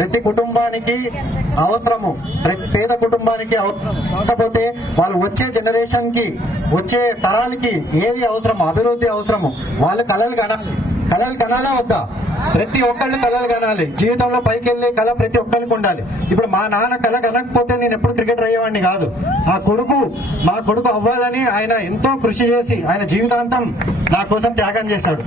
ప్రతి కుటుంబానికి అవసరము. ప్రతి పేద కుటుంబానికి అవసరం కాకపోతే వాళ్ళు వచ్చే జనరేషన్కి వచ్చే తరాలకి ఏది అవసరము అభివృద్ధి అవసరము వాళ్ళు కళలు కనాలి. కళలు కనాలా వద్దా? ప్రతి ఒక్కళ్ళు కళలు కనాలి. జీవితంలో పైకి వెళ్ళే కళ ప్రతి ఒక్కరికి ఉండాలి. ఇప్పుడు మా నాన్న కళ కనకపోతే నేను ఎప్పుడు క్రికెటర్ అయ్యేవాడిని కాదు. ఆ కొడుకు మా కొడుకు అవ్వాలని ఆయన ఎంతో కృషి చేసి ఆయన జీవితాంతం నా కోసం త్యాగం చేశాడు.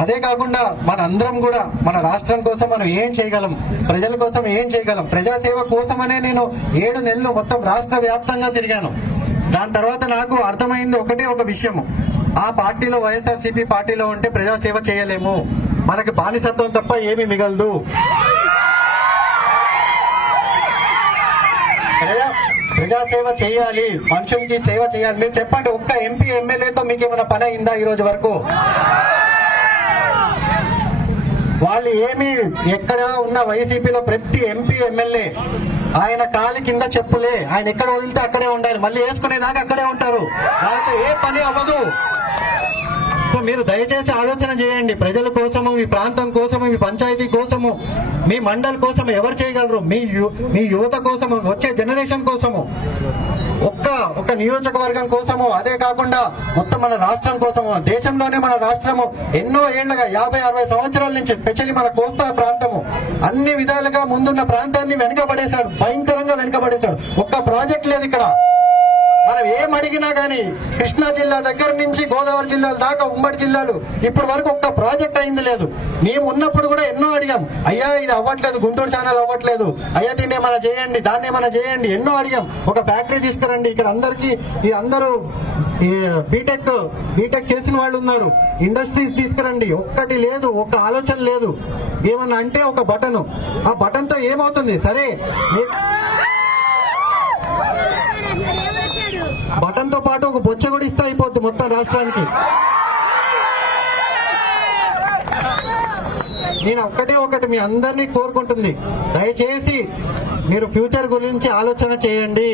అదే కాకుండా మన అందరం కూడా మన రాష్ట్రం కోసం మనం ఏం చేయగలం? ప్రజల కోసం ఏం చేయగలం? ప్రజాసేవ కోసమనే నేను ఏడు నెలలు మొత్తం రాష్ట్ర వ్యాప్తంగా తిరిగాను. దాని తర్వాత నాకు అర్థమైంది ఒకటే ఒక విషయము. ఆ పార్టీలో వైఎస్ఆర్సీపీ పార్టీలో ఉంటే ప్రజాసేవ చేయలేము. మనకి బానిసత్వం తప్ప ఏమీ మిగలదు. ప్రజా ప్రజాసేవ చేయాలి. మనుషులకి సేవ చేయాలి. మీరు చెప్పండి ఒక్క ఎంపీ ఎమ్మెల్యేతో మీకు ఏమైనా పని అయిందా ఈ రోజు వరకు? వాళ్ళు ఏమి ఎక్కడ ఉన్న వైసీపీలో ప్రతి ఎంపీ ఎమ్మెల్యే ఆయన కాలి కింద చెప్పులే. ఆయన ఎక్కడ వదిలితే అక్కడే ఉండాలి. మళ్ళీ వేసుకునేదాకా అక్కడే ఉంటారు. వాళ్ళతో ఏ పని అవ్వదు. మీరు దయచేసి ఆలోచన చేయండి. ప్రజల కోసము మీ ప్రాంతం కోసము మీ పంచాయతీ కోసము మీ మండల్ కోసం ఎవరు చేయగలరు? మీ యు- మీ యువత కోసము వచ్చే జనరేషన్ కోసము. ఒక్క ఒక్క నియోజకవర్గం కోసము అదే కాకుండా మొత్తం మన రాష్ట్రం కోసము. దేశంలోనే మన రాష్ట్రము ఎన్నో ఏళ్ళుగా యాభై అరవై సంవత్సరాల నుంచి స్పెషల్లీ మన కోస్తా ప్రాంతము. అన్ని విధాలుగా ముందున్న ప్రాంతాన్ని వెనుకబడేశాడు భయంకరంగా వెనుకబడేశాడు. ఒక్క ప్రాజెక్ట్ లేదు ఇక్కడ. మనం ఏం అడిగినా కానీ కృష్ణా జిల్లా దగ్గర నుంచి గోదావరి జిల్లాల దాకా ఉమ్మడి జిల్లాలు ఇప్పటి వరకు ఒక్క ప్రాజెక్ట్ అయింది లేదు. మేము ఉన్నప్పుడు కూడా ఎన్నో అడిగాం. అయ్యా ఇది అవ్వట్లేదు గుంటూరు ఛానల్ అవ్వట్లేదు. అయ్యా దీన్ని ఏమైనా చేయండి దాన్ని ఏమైనా చేయండి ఎన్నో అడిగాం. ఒక ఫ్యాక్టరీ తీసుకురండి. ఇక్కడ అందరికీ ఈ అందరూ ఈ బీటెక్ బీటెక్ చేసిన వాళ్ళు ఉన్నారు. ఇండస్ట్రీస్ తీసుకురండి. ఒక్కటి లేదు ఒక్క ఆలోచన లేదు. ఏమన్నా అంటే ఒక బటన్. ఆ బటన్తో ఏమవుతుంది? సరే బటన్తో బటన్తో పాటు ఒక బొచ్చ కూడా ఇస్తే అయిపోద్ది మొత్తం రాష్ట్రానికి. నేను ఒక్కటే ఒకటి మీ అందరినీ కోరుకుంటుంది. దయచేసి మీరు ఫ్యూచర్ గురించి ఆలోచన చేయండి.